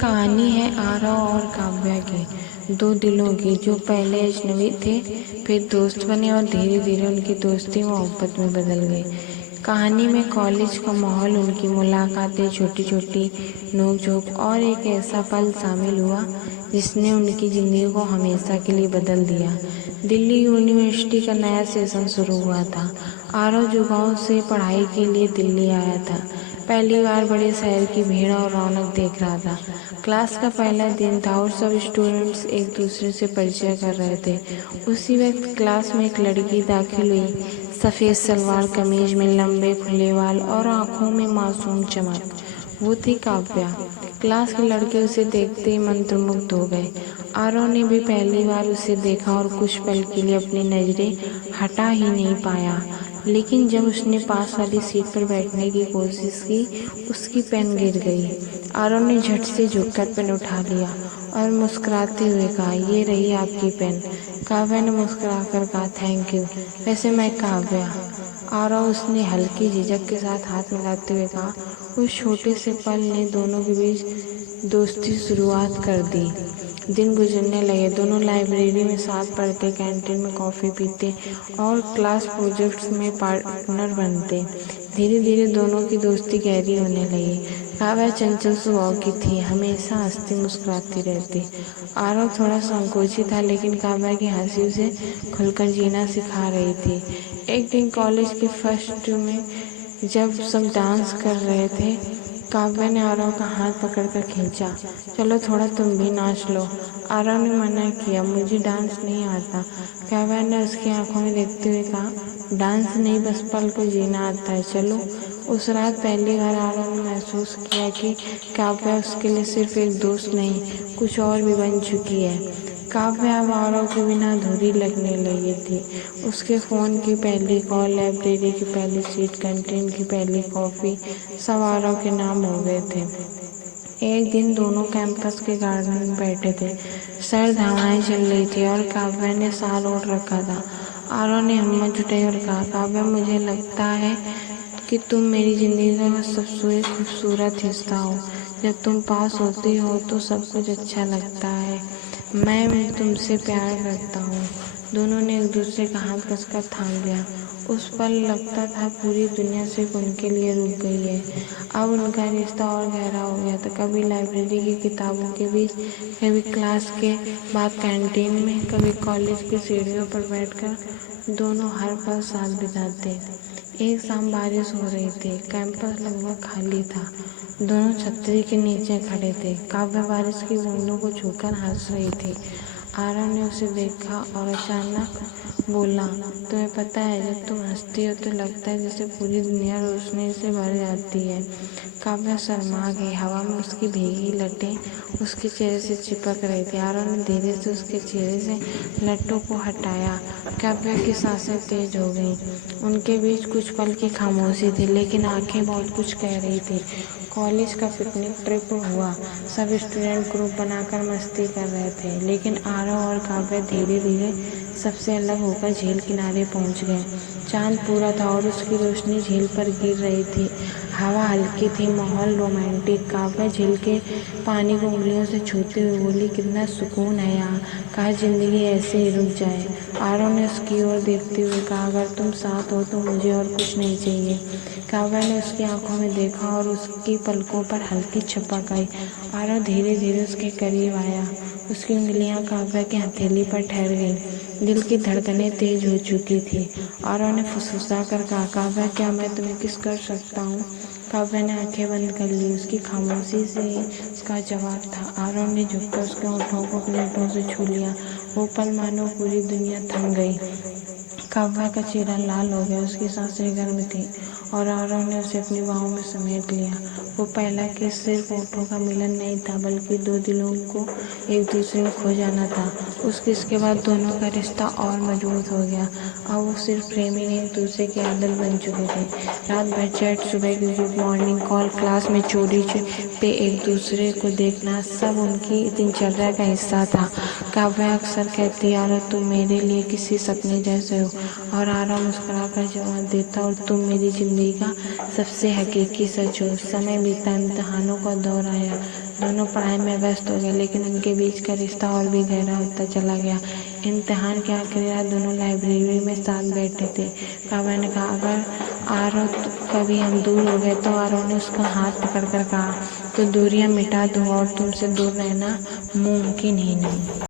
कहानी है आरव और काव्या की, दो दिलों की जो पहले अजनबी थे, फिर दोस्त बने और धीरे धीरे उनकी दोस्ती मोहब्बत में बदल गई। कहानी में कॉलेज का माहौल, उनकी मुलाकातें, छोटी छोटी नोक-झोंक और एक ऐसा पल शामिल हुआ जिसने उनकी ज़िंदगी को हमेशा के लिए बदल दिया। दिल्ली यूनिवर्सिटी का नया सेशन शुरू हुआ था। आरव जो गांव से पढ़ाई के लिए दिल्ली आया था, पहली बार बड़े शहर की भीड़ और रौनक देख रहा था। क्लास का पहला दिन था और सब स्टूडेंट्स एक दूसरे से परिचय कर रहे थे। उसी वक्त क्लास में एक लड़की दाखिल हुई, सफ़ेद सलवार कमीज में लंबे खुले बाल और आंखों में मासूम चमक। वो थी काव्या। क्लास के लड़के उसे देखते ही मंत्रमुग्ध हो गए। आरव ने भी पहली बार उसे देखा और कुछ पल के लिए अपनी नज़रें हटा ही नहीं पाया। लेकिन जब उसने पास वाली सीट पर बैठने की कोशिश की, उसकी पेन गिर गई। आरव ने झट से झुककर पेन उठा लिया और मुस्कुराते हुए कहा, ये रही आपकी पेन। काव्या ने मुस्कुराकर कहा, थैंक यू। वैसे मैं काव्या। आरव, उसने हल्की झिझक के साथ हाथ मिलाते हुए कहा। उस छोटे से पल ने दोनों के बीच दोस्ती शुरुआत कर दी। दिन गुजरने लगे, दोनों लाइब्रेरी में साथ पढ़ते, कैंटीन में कॉफ़ी पीते और क्लास प्रोजेक्ट्स में पार्टनर बनते। धीरे धीरे दोनों की दोस्ती गहरी होने लगी। काव्या चंचल स्वभाव की थी, हमेशा हंसती मुस्कुराती रहती। आरव थोड़ा संकोची था, लेकिन काव्या की हंसी उसे खुलकर जीना सिखा रही थी। एक दिन कॉलेज के फर्स्ट में जब सब डांस कर रहे थे, काव्या ने आरव का हाथ पकड़कर खींचा। चलो थोड़ा तुम भी नाच लो। आरव ने मना किया, मुझे डांस नहीं आता। काव्या ने उसकी आंखों में देखते हुए कहा, डांस नहीं, बस पल को जीना आता है, चलो। उस रात पहली बार आरव ने महसूस किया कि काव्या उसके लिए सिर्फ एक दोस्त नहीं, कुछ और भी बन चुकी है। काव्या अब आरव के बिना अधूरी लगने लगी थी। उसके फ़ोन की पहली कॉल, लाइब्रेरी की पहली सीट, कैंटीन की पहली कॉफ़ी, सब आरव के नाम हो गए थे। एक दिन दोनों कैंपस के गार्डन में बैठे थे। सर्द हवाएं चल रही थी और काव्या ने साल ओढ़ रखा था। आरव ने हिम्मत जुटाई और कहा, काव्या, मुझे लगता है कि तुम मेरी ज़िंदगी का सबसे खूबसूरत हिस्सा हो। जब तुम पास होती हो तो सब कुछ अच्छा लगता है। मैं तुमसे प्यार करता हूँ। दोनों ने एक दूसरे का हाथ कसकर थाम लिया। उस पल लगता था पूरी दुनिया सिर्फ उनके लिए रुक गई है। अब उनका रिश्ता और गहरा हो गया था। कभी लाइब्रेरी की किताबों के बीच, कभी क्लास के बाद कैंटीन में, कभी कॉलेज की सीढ़ियों पर बैठकर दोनों हर पल साथ बिताते। एक शाम बारिश हो रही थी, कैंपस लगभग खाली था। दोनों छतरी के नीचे खड़े थे। काव्या बारिश की बूंदों को छूकर हंस रही थी। आरव ने उसे देखा और अचानक बोला, तुम्हें पता है, जब तुम हंसती हो तो लगता है जैसे पूरी दुनिया रोशनी से भर जाती है। काव्या शर्मा गई। हवा में उसकी भीगी लटें उसके चेहरे से चिपक रही थी। आरव ने धीरे से उसके चेहरे से लट्टों को हटाया। काव्या की सांसें तेज हो गईं। उनके बीच कुछ पल की खामोशी थी, लेकिन आंखें बहुत कुछ कह रही थी। कॉलेज का पिकनिक ट्रिप हुआ। सब स्टूडेंट ग्रुप बनाकर मस्ती कर रहे थे, लेकिन आरव और काव्या धीरे धीरे सबसे अलग होकर झील किनारे पहुंच गए। चांद पूरा था और उसकी रोशनी झील पर गिर रही थी। हवा हल्की थी, माहौल रोमांटिक। काव्या झील के पानी को उंगलियों से छूते हुए बोली, कितना सुकून है यहाँ, काश जिंदगी ऐसे ही रुक जाए। आरव ने उसकी ओर देखते हुए कहा, अगर तुम साथ हो तो मुझे और कुछ नहीं चाहिए। काव्या ने उसकी आंखों में देखा और उसकी पलकों पर हल्की छपक आई। आरव धीरे धीरे उसके करीब आया। उसकी उंगलियां काव्या की हथेली पर ठहर गईं। दिल की धड़कनें तेज हो चुकी थी। आरव ने फुसफुसा कर कहा, काव्या, क्या मैं तुम्हें किस कर सकता हूँ? काव्या ने आंखें बंद कर ली। उसकी खामोशी से ही उसका जवाब था। आरव ने झुककर उसके होठों को अपने होठों से छू लिया। वो पल मानो पूरी दुनिया थम गई। काव्या का चेहरा लाल हो गया, उसकी सांसें गर्म थीं और आरव ने उसे अपनी बाहों में समेट लिया। वो पहला किस सिर्फ होठों का मिलन नहीं था, बल्कि दो दिलों को एक दूसरे में खो जाना था। उस किस के बाद दोनों का रिश्ता और मजबूत हो गया। अब वो सिर्फ प्रेमी नहीं, एक दूसरे के आदत बन चुके थे। रात भर चैट, सुबह की गुड मॉर्निंग कॉल, क्लास में चोरी पे एक दूसरे को देखना, सब उनकी दिनचर्या का हिस्सा था। काव्या अक्सर कहती, यार तुम मेरे लिए किसी सपने जैसे हो। और आरव मुस्कुरा कर जवाब देता, और तुम मेरी जिंदगी का सबसे हकीकी सच हो। समय बीता, इम्तिहानों का दौर आया। दोनों पढ़ाई में व्यस्त हो गए, लेकिन उनके बीच का रिश्ता और भी गहरा होता चला गया। इम्तिहान की आखिरी रात दोनों लाइब्रेरी में साथ बैठे थे। काव्या ने कहा, अगर आरव कभी हम दूर हो गए तो? आरव ने उसका हाथ पकड़कर कहा, तो दूरियां मिटा दूंगा और तुमसे दूर रहना मुमकिन ही नहीं।